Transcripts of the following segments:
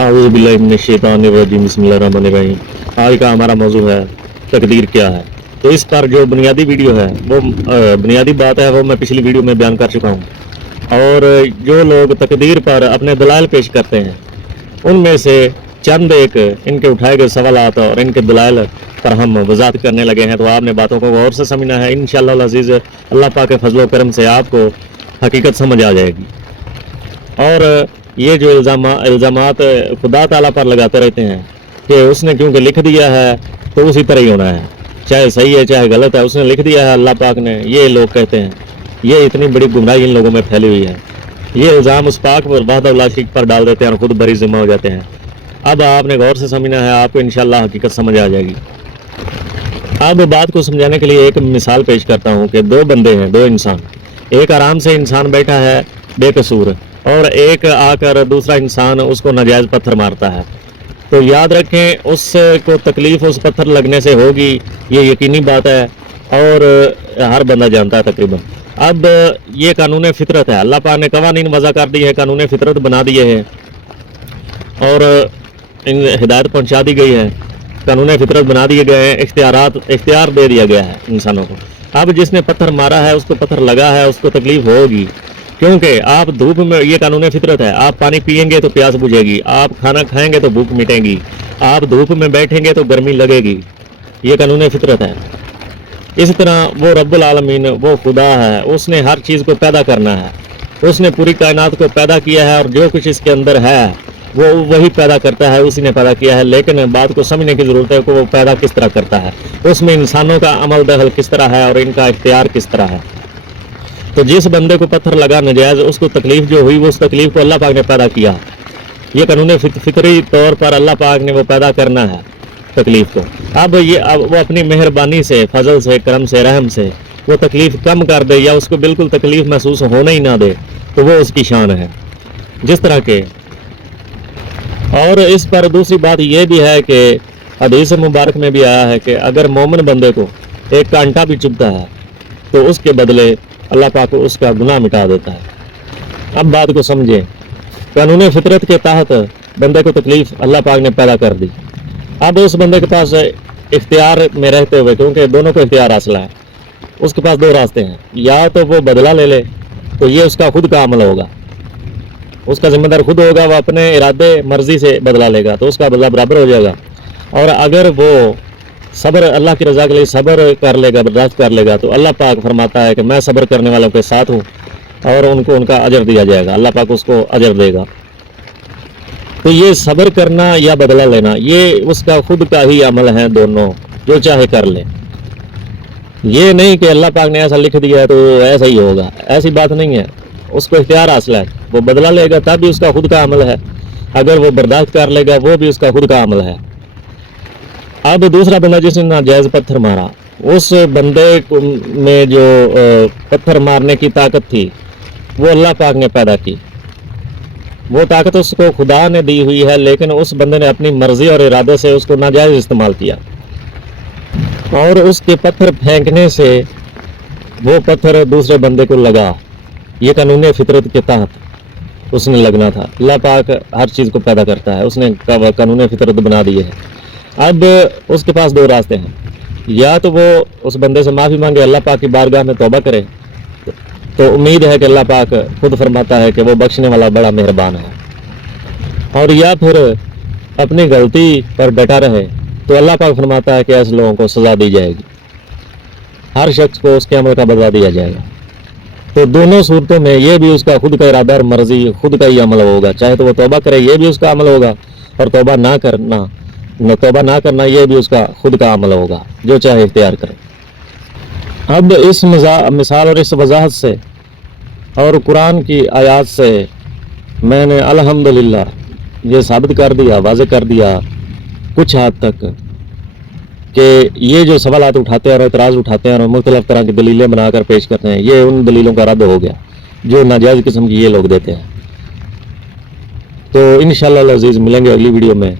औज़ुबिल्लाहिमिनश्शैतानिर्रजीम बिस्मिल्लाहिर्रहमानिर्रहीम। आज का हमारा मौजू है तकदीर क्या है। तो इस पर जो बुनियादी वीडियो है वो बुनियादी बात है वो मैं पिछली वीडियो में बयान कर चुका हूँ। और जो लोग तकदीर पर अपने दलाइल पेश करते हैं उनमें से चंद एक इनके उठाए गए सवालात और इनके दलाइल पर हम वजाहत करने लगे हैं। तो आपने बातों को गौर से समझना है। इंशाअल्लाह अज़ीज़ अल्लाह पाक के फजल व करम से आपको हकीकत समझ आ जाएगी। और ये जो इल्ज़ामात खुदा ताला पर लगाते रहते हैं कि उसने क्योंकि लिख दिया है तो उसी तरह ही होना है, चाहे सही है चाहे गलत है, उसने लिख दिया है अल्लाह पाक ने, ये लोग कहते हैं। ये इतनी बड़ी गुमराही इन लोगों में फैली हुई है। ये इल्ज़ाम उस पाक वहदहू ला शरीक पर डाल देते हैं और खुद बरी ज़िम्मा हो जाते हैं। अब आपने गौर से समझना है, आपको इंशाअल्लाह हकीकत समझ आ जाएगी। अब बात को समझाने के लिए एक मिसाल पेश करता हूँ कि दो बंदे हैं, दो इंसान। एक आराम से इंसान बैठा है बेकसूर, और एक आकर दूसरा इंसान उसको नाजायज़ पत्थर मारता है। तो याद रखें उसको तकलीफ़ उस पत्थर लगने से होगी, ये यकीनी बात है और हर बंदा जानता है तकरीबन। अब ये कानून फितरत है, अल्लाह पाक ने कवानीन वज़ा कर दी है, कानून फितरत बना दिए हैं और इन हिदायत पहुंचा दी गई है, कानून फितरत बना दिए गए हैं, इख्तियार दे दिया गया है इंसानों को। अब जिसने पत्थर मारा है उसको पत्थर लगा है, उसको तकलीफ़ होगी, क्योंकि आप धूप में, ये कानून फितरत है, आप पानी पिएंगे तो प्यास बुझेगी, आप खाना खाएंगे तो भूख मिटेगी, आप धूप में बैठेंगे तो गर्मी लगेगी, ये कानून फितरत है। इस तरह वो रब्बुल आलमीन, वो खुदा है, उसने हर चीज़ को पैदा करना है, उसने पूरी कायनात को पैदा किया है और जो कुछ इसके अंदर है वो वही पैदा करता है, उसी ने पैदा किया है। लेकिन बात को समझने की ज़रूरत है कि वो पैदा किस तरह करता है, उसमें इंसानों का अमल दखल किस तरह है और इनका इख्तियार किस तरह है। तो जिस बंदे को पत्थर लगा नजायज़, उसको तकलीफ़ जो हुई वो उस तकलीफ़ को अल्लाह पाक ने पैदा किया। ये कानून फितरी तौर पर अल्लाह पाक ने वो पैदा करना है तकलीफ़ को। अब वो अपनी मेहरबानी से, फजल से, करम से, रहम से वो तकलीफ़ कम कर दे या उसको बिल्कुल तकलीफ़ महसूस होने ही ना दे, तो वो उसकी शान है जिस तरह के। और इस पर दूसरी बात यह भी है कि हदीस मुबारक में भी आया है कि अगर मोमिन बंदे को एक कांटा भी चुभता है तो उसके बदले अल्लाह पाक उसका गुनाह मिटा देता है। अब बात को समझें, कानून फितरत के तहत बंदे को तकलीफ़ अल्लाह पाक ने पैदा कर दी। अब उस बंदे के पास इख्तियार में रहते हुए, क्योंकि दोनों को इख्तियार हासिल है, उसके पास दो रास्ते हैं, या तो वो बदला ले ले, तो ये उसका खुद का अमल होगा, उसका जिम्मेदार खुद होगा, वो अपने इरादे मर्जी से बदला लेगा तो उसका बदला बराबर हो जाएगा। और अगर वो सब्र, अल्लाह की रज़ा के लिए सब्र कर लेगा, बर्दाश्त कर लेगा, तो अल्लाह पाक फरमाता है कि मैं सब्र करने वालों के साथ हूँ और उनको उनका अजर दिया जाएगा, अल्लाह पाक उसको अजर देगा। तो ये सब्र करना या बदला लेना ये उसका खुद का ही अमल है, दोनों जो चाहे कर ले। ये नहीं कि अल्लाह पाक ने ऐसा लिख दिया है तो ऐसा ही होगा, ऐसी बात नहीं है। उसको इख्तियार हासिल है, वो बदला लेगा तब भी उसका खुद का अमल है, अगर वो बर्दाश्त कर लेगा वो भी उसका खुद का अमल है। अब दूसरा बंदा जिसने नाजायज़ पत्थर मारा, उस बंदे में जो पत्थर मारने की ताकत थी वो अल्लाह पाक ने पैदा की, वो ताकत उसको खुदा ने दी हुई है, लेकिन उस बंदे ने अपनी मर्जी और इरादे से उसको नाजायज़ इस्तेमाल किया और उसके पत्थर फेंकने से वो पत्थर दूसरे बंदे को लगा। ये कानून फितरत के तहत उसने लगना था। अल्लाह पाक हर चीज़ को पैदा करता है, उसने कानून फितरत बना दिए है। अब उसके पास दो रास्ते हैं, या तो वो उस बंदे से माफ़ी मांगे, अल्लाह पाक की बारगाह में तौबा करे, तो उम्मीद है कि अल्लाह पाक खुद फरमाता है कि वो बख्शने वाला बड़ा मेहरबान है। और या फिर अपनी गलती पर डटा रहे तो अल्लाह पाक फरमाता है कि ऐसे लोगों को सज़ा दी जाएगी, हर शख्स को उसके अमल का बदला दिया जाएगा। तो दोनों सूरतों में ये भी उसका खुद का इरादा और मर्जी, खुद का ही अमल होगा, चाहे तो वो तौबा करे ये भी उसका अमल होगा, और तौबा ना करना ये भी उसका खुद का अमल होगा, जो चाहे इख्तियार करे। अब इस मिसाल और इस वजाहत से और कुरान की आयत से मैंने अल्हम्दुलिल्लाह ये साबित कर दिया, वाज़े कर दिया कुछ हद तक कि ये जो सवालात उठाते हैं और एतराज़ उठाते हैं और मुख्तलिफ़ तरह की दलीलें बनाकर पेश करते हैं, ये उन दलीलों का रद्द हो गया जो नाजायज़ किस्म की ये लोग देते हैं। तो इंशाअल्लाह अज़ीज़ मिलेंगे अगली वीडियो में।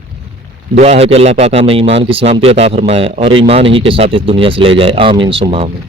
दुआ है कि अल्लाह पाक हमें ईमान की सलामती अता फरमाए और ईमान ही के साथ इस दुनिया से ले जाए। आमीन सुम्मा आमीन।